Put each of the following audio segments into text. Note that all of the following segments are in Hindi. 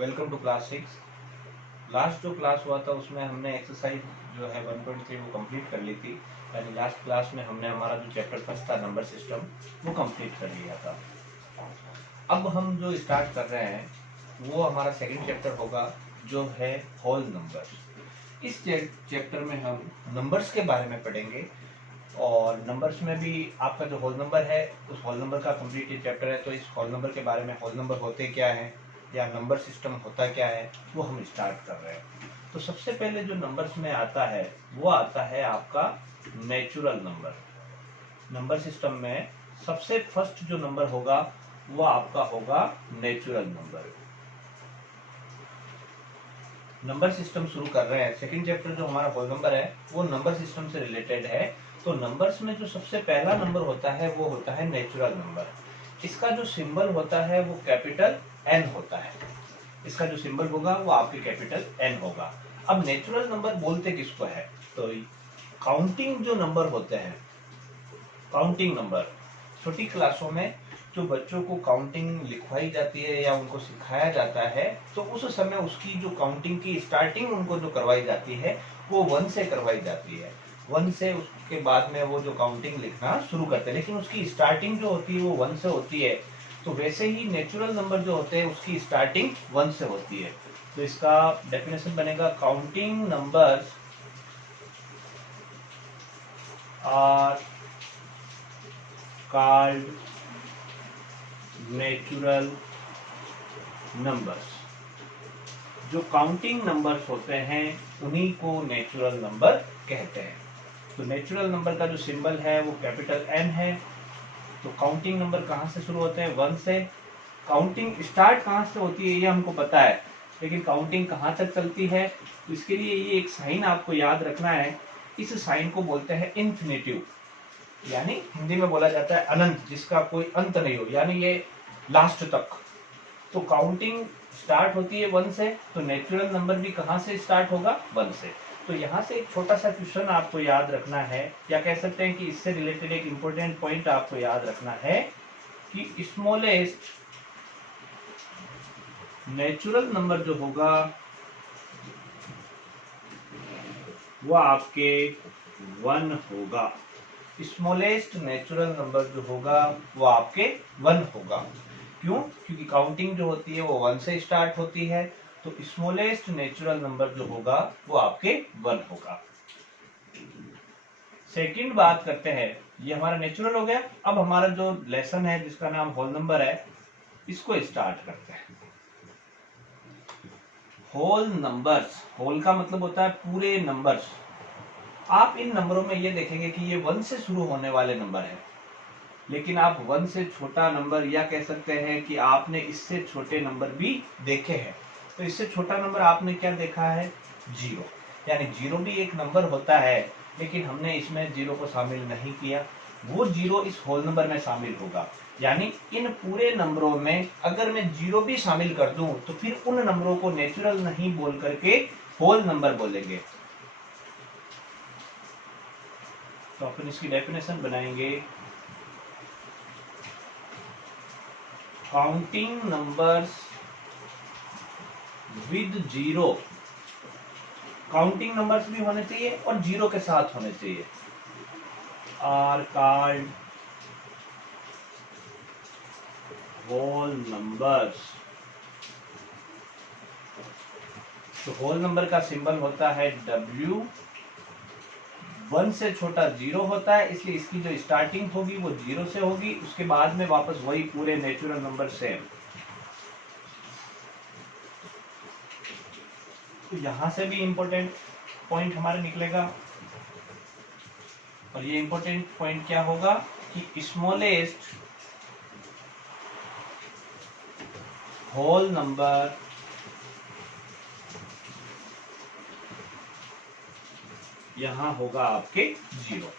Welcome to class 6। लास्ट जो क्लास हुआ था उसमें हमने एक्सरसाइज जो है 1.3 वो कंप्लीट कर ली थी। यानी लास्ट क्लास में हमने हमारा जो चैप्टर फर्स्ट था नंबर सिस्टम वो कंप्लीट कर लिया था। अब हम जो स्टार्ट कर रहे हैं वो हमारा सेकंड चैप्टर होगा जो है होल नंबर। इस चैप्टर में हम नंबर्स के बारे में पढ़ेंगे और नंबर्स में भी आपका जो होल नंबर है उस होल नंबर का कंप्लीट चैप्टर है। तो इस होल नंबर के बारे में, होल नंबर होते क्या है या नंबर सिस्टम होता क्या है, वो हम स्टार्ट कर रहे हैं। तो सबसे पहले जो नंबर्स में आता है वो आता है आपका नेचुरल नंबर। नंबर सिस्टम में सबसे फर्स्ट जो नंबर होगा वो आपका होगा नेचुरल नंबर। नंबर सिस्टम शुरू कर रहे हैं। सेकंड चैप्टर जो हमारा होल नंबर है वो नंबर सिस्टम से रिलेटेड है। तो नंबर्स में जो सबसे पहला नंबर होता है वो होता है नेचुरल नंबर। इसका जो सिंबल होता है वो कैपिटल एन होता है। इसका जो सिंबल होगा वो आपके कैपिटल एन होगा। अब नेचुरल नंबर बोलते किसको है? तो काउंटिंग जो नंबर होते हैं, काउंटिंग नंबर, छोटी क्लासों में जो बच्चों को काउंटिंग लिखवाई जाती है या उनको सिखाया जाता है तो उस समय उसकी जो काउंटिंग की स्टार्टिंग उनको जो करवाई जाती है वो 1 से करवाई जाती है। 1 से उसके बाद में वो जो काउंटिंग लिखना शुरू करते हैं, लेकिन उसकी स्टार्टिंग जो होती है वो 1 से होती है। तो वैसे ही नेचुरल नंबर जो होते हैं उसकी स्टार्टिंग 1 से होती है। तो इसका डेफिनेशन बनेगा counting numbers are called natural numbers. जो काउंटिंग नंबर्स होते हैं उन्हीं को नेचुरल नंबर कहते हैं। तो नेचुरल नंबर का जो सिंबल है वो कैपिटल एन है। तो काउंटिंग नंबर कहाँ से शुरू होते हैं? 1 से। काउंटिंग स्टार्ट कहाँ से होती है ये हमको पता है, लेकिन काउंटिंग कहाँ तक चलती है तो इसके लिए ये एक साइन आपको याद रखना है। इस साइन को बोलते हैं इन्फिनिटिव, यानी हिंदी में बोला जाता है अनंत, जिसका कोई अंत नहीं हो, यानी ये लास्ट तक। तो काउंटिंग स्टार्ट होती है 1 से, तो नेचुरल नंबर भी कहाँ से स्टार्ट होगा? 1 से। तो यहाँ से एक छोटा सा क्वेश्चन आपको याद रखना है, या कह सकते हैं कि इससे रिलेटेड एक इंपॉर्टेंट पॉइंट आपको याद रखना है कि स्मॉलेस्ट नेचुरल नंबर जो होगा वो आपके 1 होगा। स्मॉलेस्ट नेचुरल नंबर जो होगा वो आपके 1 होगा। क्यों? क्योंकि काउंटिंग जो होती है वो 1 से स्टार्ट होती है। तो स्मॉलेस्ट नेचुरल नंबर जो होगा वो आपके 1 होगा। सेकंड बात करते हैं, ये हमारा नेचुरल हो गया। अब हमारा जो लेसन है जिसका नाम होल नंबर है इसको स्टार्ट करते हैं। होल नंबर्स, होल का मतलब होता है पूरे नंबर्स। आप इन नंबरों में ये देखेंगे कि ये 1 से शुरू होने वाले नंबर है, लेकिन आप 1 से छोटा नंबर, या कह सकते हैं कि आपने इससे छोटे नंबर भी देखे हैं। तो इससे छोटा नंबर आपने क्या देखा है? 0। यानी 0 भी एक नंबर होता है, लेकिन हमने इसमें 0 को शामिल नहीं किया। वो 0 इस होल नंबर में शामिल होगा। यानी इन पूरे नंबरों में अगर मैं 0 भी शामिल कर दूं तो फिर उन नंबरों को नेचुरल नहीं बोल करके होल नंबर बोलेंगे। तो अपन इसकी डेफिनेशन बनाएंगे। Counting numbers with 0, counting numbers भी होने चाहिए और 0 के साथ होने चाहिए, आर कॉल्ड होल नंबर्स। तो होल नंबर का सिंबल होता है W। 1 से छोटा 0 होता है, इसलिए इसकी जो स्टार्टिंग होगी वो 0 से होगी, उसके बाद में वापस वही पूरे नेचुरल नंबर सेम। तो यहां से भी इंपॉर्टेंट पॉइंट हमारा निकलेगा, और ये इंपॉर्टेंट पॉइंट क्या होगा कि स्मॉलेस्ट होल नंबर यहां होगा आपके 0।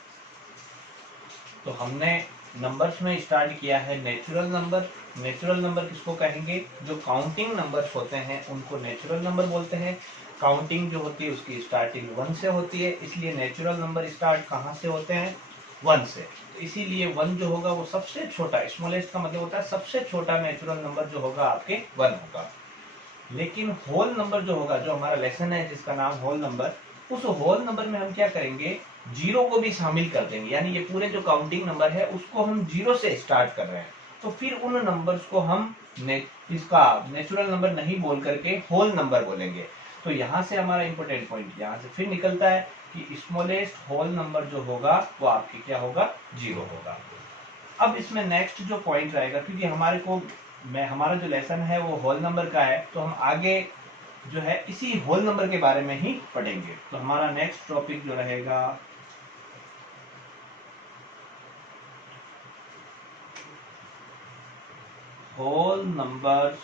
तो हमने नंबर्स में स्टार्ट किया है नेचुरल नंबर। नेचुरल नंबर किसको कहेंगे? जो काउंटिंग नंबर्स होते हैं उनको नेचुरल नंबर बोलते हैं। काउंटिंग जो होती है उसकी स्टार्टिंग 1 से होती है, इसलिए नेचुरल नंबर स्टार्ट कहाँ से होते हैं? 1 से। तो इसीलिए 1 जो होगा वो सबसे छोटा, स्मॉलेस्ट का मतलब होता है सबसे छोटा नेचुरल नंबर जो होगा आपके 1 होगा। लेकिन होल नंबर जो होगा, जो हमारा लेसन है जिसका नाम होल नंबर, उस होल नंबर में हम क्या करेंगे, जीरो को भी शामिल कर देंगे। यानी ये पूरे जो काउंटिंग नंबर है उसको हम जीरो से स्टार्ट कर रहे हैं, तो फिर उन नंबर्स को हम इसका नेचुरल नंबर नहीं बोल करके होल नंबर बोलेंगे। तो यहाँ से हमारा इंपॉर्टेंट पॉइंट यहाँ से फिर निकलता है कि स्मॉलेस्ट होल नंबर जो होगा वो आपके क्या होगा, जीरो होगा। अब इसमें नेक्स्ट जो पॉइंट रहेगा, क्योंकि हमारा जो लेसन है वो होल नंबर का है, तो हम आगे जो है इसी होल नंबर के बारे में ही पढ़ेंगे। तो हमारा नेक्स्ट टॉपिक जो रहेगा whole number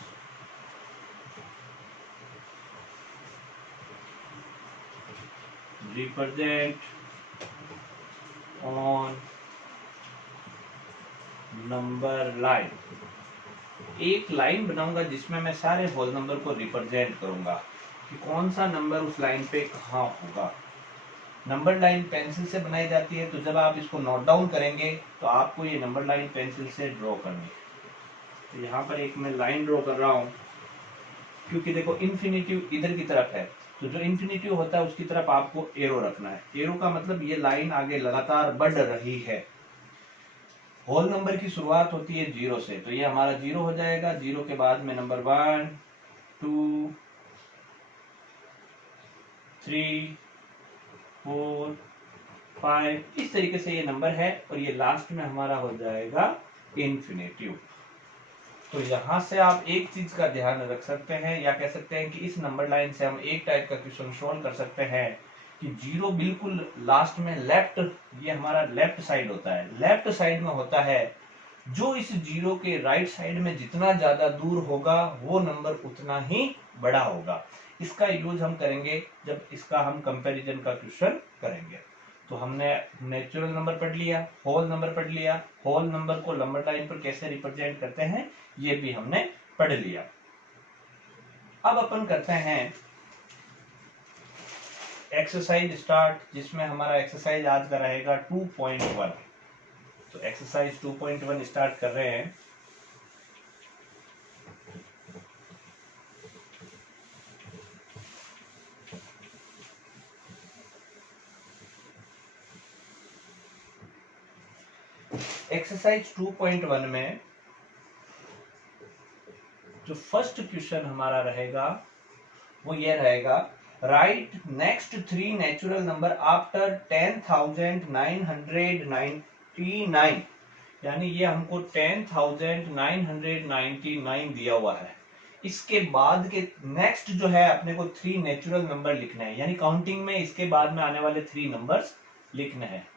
represent on number line. एक लाइन बनाऊंगा जिसमें मैं सारे होल नंबर को रिप्रेजेंट करूंगा कि कौन सा नंबर उस लाइन पे कहाँ होगा। नंबर लाइन पेंसिल से बनाई जाती है, तो जब आप इसको नोट डाउन करेंगे तो आपको ये नंबर लाइन पेंसिल से ड्रॉ करनी है। तो यहाँ पर एक मैं लाइन ड्रॉ कर रहा हूँ, क्योंकि देखो इन्फिनिटिव इधर की तरफ है, तो जो इन्फिनिटिव होता है उसकी तरफ आपको एरो रखना है। एरो का मतलब ये लाइन आगे लगातार बढ़ रही है। होल नंबर की शुरुआत होती है जीरो से, तो ये हमारा जीरो हो जाएगा। जीरो के बाद में नंबर 1 2 3 4 5, इस तरीके से ये नंबर है, और ये लास्ट में हमारा हो जाएगा इन्फिनिटिव। तो यहाँ से आप एक चीज का ध्यान रख सकते हैं, या कह सकते हैं कि इस नंबर लाइन से हम एक टाइप का क्वेश्चन सोल्व कर सकते हैं कि जीरो बिल्कुल लास्ट में लेफ्ट, ये हमारा लेफ्ट साइड होता है, लेफ्ट साइड में होता है। जो इस जीरो के राइट साइड में जितना ज्यादा दूर होगा वो नंबर उतना ही बड़ा होगा। इसका यूज हम करेंगे जब इसका हम कंपैरिजन का क्वेश्चन करेंगे। तो हमने नेचुरल नंबर पढ़ लिया, होल नंबर पढ़ लिया, होल नंबर को नंबर लाइन पर कैसे रिप्रेजेंट करते हैं ये भी हमने पढ़ लिया। अब अपन करते हैं एक्सरसाइज स्टार्ट, जिसमें हमारा एक्सरसाइज आज का रहेगा 2.1। तो एक्सरसाइज 2.1 स्टार्ट कर रहे हैं। एक्सरसाइज 2.1 में जो फर्स्ट क्वेश्चन हमारा रहेगा वो ये रहेगा, right next 3 natural number after 10,999। यानी ये हमको 10,999 दिया हुआ है। इसके बाद के नेक्स्ट जो है अपने को 3 नेचुरल नंबर लिखने हैं, यानी काउंटिंग में इसके बाद में आने वाले 3 नंबर्स लिखने हैं।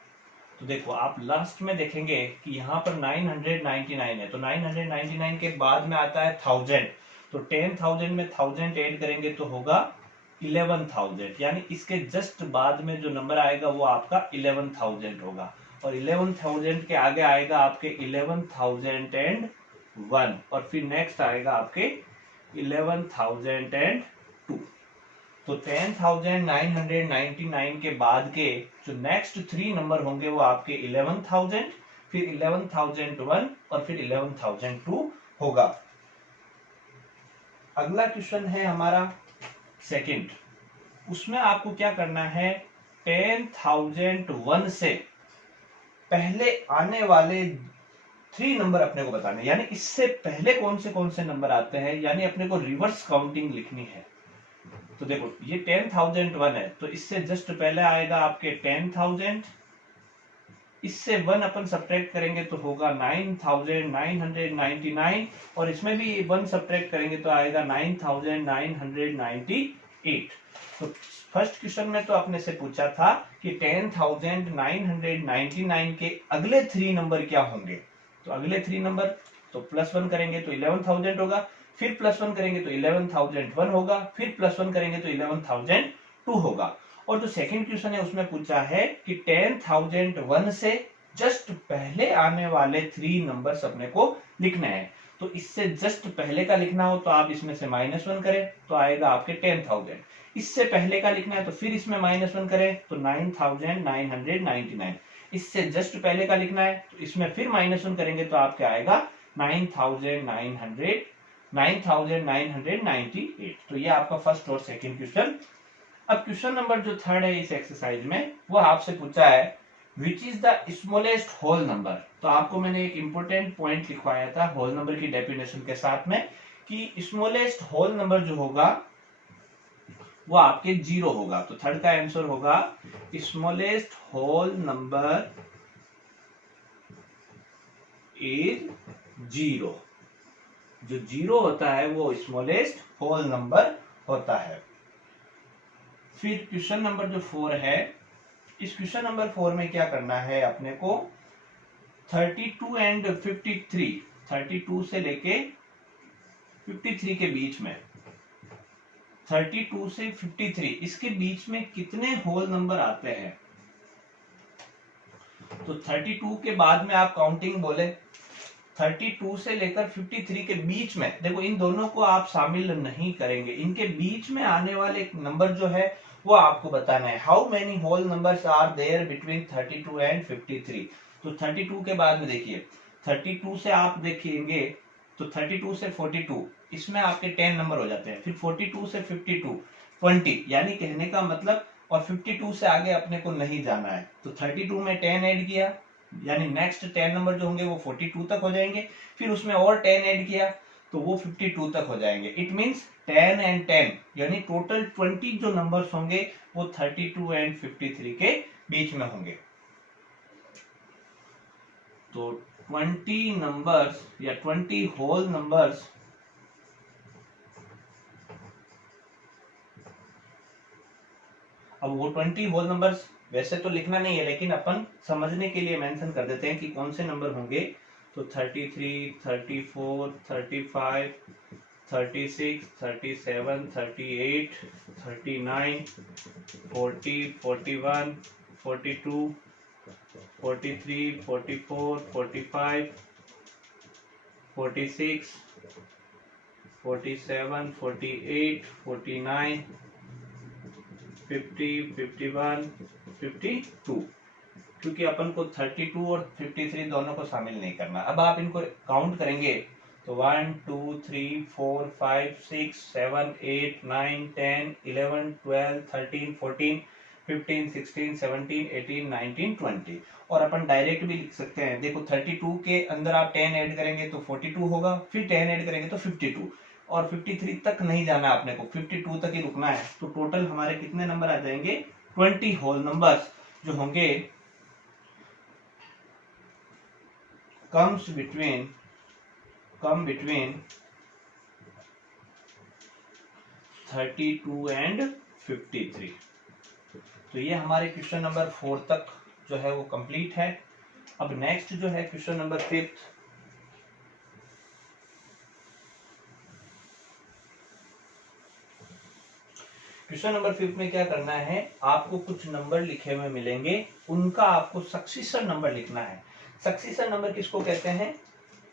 तो देखो आप लास्ट में देखेंगे कि यहाँ पर 999 है, तो 999 के बाद में आता है 1000, तो 10,000 में 1000 ऐड करेंगे तो होगा 11,000। यानी इसके जस्ट बाद में जो नंबर आएगा वो आपका 11,000 होगा, और 11,000 के आगे आएगा आपके 11,001, और फिर नेक्स्ट आएगा आपके 11,002। तो 10,999 के बाद के जो नेक्स्ट 3 नंबर होंगे वो आपके 11,000, फिर 11,001 और फिर 11,002 होगा। अगला क्वेश्चन है हमारा सेकंड। उसमें आपको क्या करना है, 10,001 से पहले आने वाले 3 नंबर अपने को बताने, यानी इससे पहले कौन से नंबर आते हैं, यानी अपने को रिवर्स काउंटिंग लिखनी है। तो देखो ये 10,001 है, तो इससे जस्ट पहले आएगा आपके 10,000, इससे 1 अपन सब्ट्रैक्ट करेंगे तो होगा 9,999, और इसमें भी 1 सब्ट्रैक्ट करेंगे तो आएगा 9,998। तो फर्स्ट क्वेश्चन में तो अपने से पूछा था कि 10,999 के अगले 3 नंबर क्या होंगे। तो अगले 3 नंबर तो +1 करेंगे तो 11,000 होगा, फिर +1 करेंगे तो 11,001 होगा, फिर +1 करेंगे तो 11,002 होगा। और जो सेकंड क्वेश्चन है उसमें पूछा है कि 10,001 से जस्ट पहले आने वाले 3 नंबर्स अपने को लिखने हैं। तो इससे जस्ट पहले का लिखना हो तो आप इसमें से -1 करें तो आएगा आपके 10,000। इससे पहले का लिखना है तो फिर इसमें -1 करें तो 9,999। इससे जस्ट पहले का लिखना है तो इसमें फिर -1 करेंगे तो आपके आएगा 9,900 9998। तो ये आपका फर्स्ट और सेकंड क्वेश्चन। अब क्वेश्चन नंबर जो थर्ड है इस एक्सरसाइज में, वो आपसे पूछा है which is the smallest whole number. तो आपको मैंने एक इंपॉर्टेंट पॉइंट लिखवाया था होल नंबर की डेफिनेशन के साथ में कि स्मॉलेस्ट होल नंबर जो होगा वो आपके जीरो होगा। तो थर्ड का आंसर होगा smallest whole number is zero. जो जीरो होता है वो स्मॉलेस्ट होल नंबर होता है। फिर क्वेश्चन नंबर जो 4 है, इस क्वेश्चन नंबर 4 में क्या करना है अपने को 32 एंड 53, 32 से लेके 53 के बीच में, 32 से 53 इसके बीच में कितने होल नंबर आते हैं। तो 32 के बाद में आप काउंटिंग बोले, 32 से लेकर 53 के बीच में, देखो इन दोनों को आप शामिल नहीं करेंगे, इनके बीच में आने वाले नंबर जो है वो आपको बताना है। How many whole numbers are there between 32 and 53। तो 32 के बाद में देखिए 32 से आप देखेंगे तो 32 से 42 इसमें आपके 10 नंबर हो जाते हैं। फिर 42 से 52 20, यानी कहने का मतलब, और 52 से आगे अपने को नहीं जाना है। तो 32 में 10 ऐड किया, यानी नेक्स्ट 10 नंबर जो होंगे वो 42 तक हो जाएंगे। फिर उसमें और 10 ऐड किया तो वो 52 तक हो जाएंगे। इट मींस 10 एंड 10 यानी टोटल 20 जो नंबर्स होंगे वो 32 एंड 53 के बीच में होंगे। तो 20 नंबर्स या 20 होल नंबर्स अब वो 20 होल नंबर्स वैसे तो लिखना नहीं है, लेकिन अपन समझने के लिए मेंशन कर देते हैं कि कौन से नंबर होंगे। तो 33, 34, 35, 36, 37, 38, 39, 40, 41, 42, 43, 44, 45, 46, 47, 48, 49, 50, 51, 52, क्योंकि अपन को 32 और 53 दोनों को शामिल नहीं करना। अब आप इनको काउंट करेंगे तो 1 2 3 4 5 6 7 8 9 10 11 12 13 14 15 16 17 18 19 20। और अपन डायरेक्ट भी लिख सकते हैं। देखो 32 के अंदर आप 10 ऐड करेंगे तो 42 होगा, फिर 10 ऐड करेंगे तो 52, और 53 तक नहीं जाना आपने को, 52 तक ही रुकना है। तो टोटल हमारे कितने नंबर आ जाएंगे 20 होल नंबर्स जो होंगे come between 32 and 53। तो ये हमारे क्वेश्चन नंबर 4 तक जो है वो कंप्लीट है। अब नेक्स्ट जो है क्वेश्चन नंबर 5। क्वेश्चन नंबर 5 में क्या करना है, आपको कुछ नंबर लिखे हुए मिलेंगे, उनका आपको सक्सीसर नंबर लिखना है। सक्सीसर नंबर किसको कहते हैं,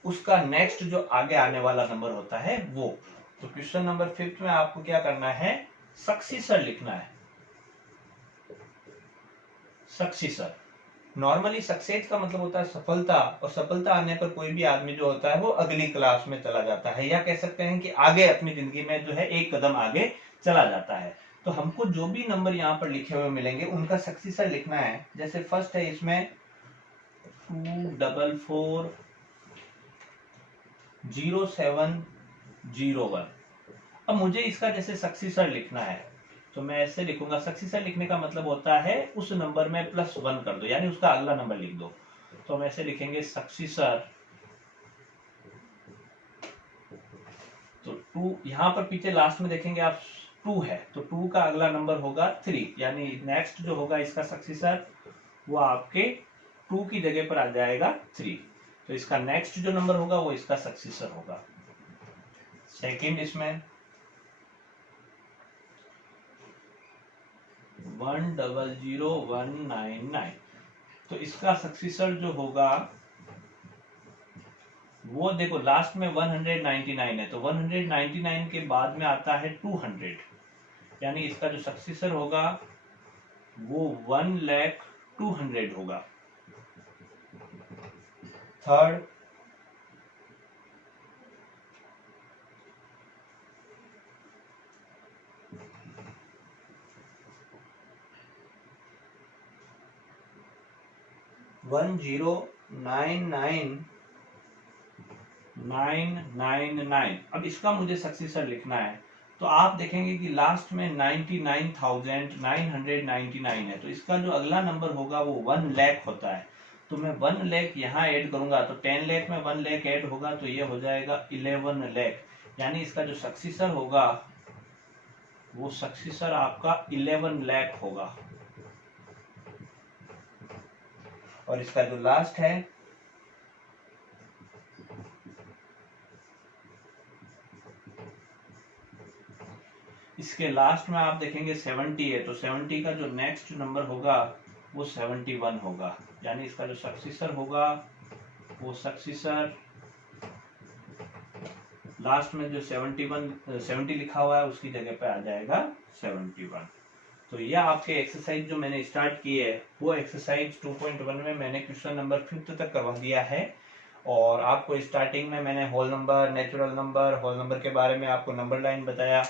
उसका नेक्स्ट जो आगे आने वाला नंबर होता है वो। तो क्वेश्चन नंबर 5 में आपको क्या करना है, सक्सीसर लिखना है। सक्सीसर, नॉर्मली सक्सेस का मतलब होता है सफलता, और सफलता आने पर कोई भी आदमी जो होता है वो अगली क्लास में चला जाता है, या कह सकते हैं कि आगे अपनी जिंदगी में जो है एक कदम आगे चला जाता है। तो हमको जो भी नंबर यहाँ पर लिखे हुए मिलेंगे उनका सक्सीसर लिखना है। जैसे फर्स्ट है इसमें 2440701। अब मुझे इसका जैसे सक्सीसर लिखना है तो मैं ऐसे लिखूंगा। सक्सीसर लिखने का मतलब होता है उस नंबर में +1 कर दो, यानी उसका अगला नंबर लिख दो। तो हम ऐसे लिखेंगे सक्सीसर, तो 2 यहां पर पीछे लास्ट में देखेंगे आप 2 है, तो 2 का अगला नंबर होगा 3, यानी नेक्स्ट जो होगा इसका सक्सीसर वो आपके 2 की जगह पर आ जाएगा 3। तो इसका नेक्स्ट जो नंबर होगा वो इसका सक्सीसर होगा। सेकंड इसमें 100199, तो इसका सक्सीसर जो होगा वो देखो लास्ट में 199 है, तो 199 के बाद में आता है 200, यानी इसका जो सक्सीसर होगा वो 1,02,000 होगा। थर्ड 1099999। अब इसका मुझे सक्सेसर लिखना है, तो आप देखेंगे कि लास्ट में 99,999 है, तो इसका जो अगला नंबर होगा वो 1 लाख होता है। तो मैं 1 लाख यहाँ ऐड करूंगा, तो 10 लाख में 1 लाख ऐड होगा तो ये हो जाएगा 11 लाख, यानी इसका जो सक्सेसर होगा वो सक्सेसर आपका 11 लाख होगा। और इसका जो लास्ट है इसके लास्ट में आप देखेंगे 70 है, तो 70 का जो नेक्स्ट नंबर होगा वो 71 होगा, यानी इसका जो सक्सेसर होगा वो सक्सेसर लास्ट में जो 70 लिखा हुआ है उसकी जगह पे आ जाएगा 71। तो यह आपके एक्सरसाइज जो मैंने स्टार्ट की है वो एक्सरसाइज 2.1 में मैंने क्वेश्चन नंबर 5 तक करवा दिया है। और आपको स्टार्टिंग में मैंने whole number, natural number, whole number के बारे में आपको नंबर लाइन बताया।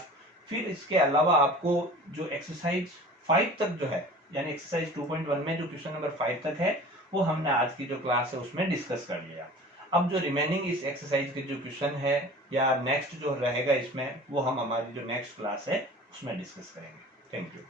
फिर इसके अलावा आपको जो एक्सरसाइज 5 तक जो है, यानी एक्सरसाइज 2.1 में जो क्वेश्चन नंबर 5 तक है वो हमने आज की जो क्लास है उसमें डिस्कस कर लिया। अब जो रिमेनिंग इस एक्सरसाइज के जो क्वेश्चन है या नेक्स्ट जो रहेगा इसमें, वो हम हमारी जो नेक्स्ट क्लास है उसमें डिस्कस करेंगे। Thank you.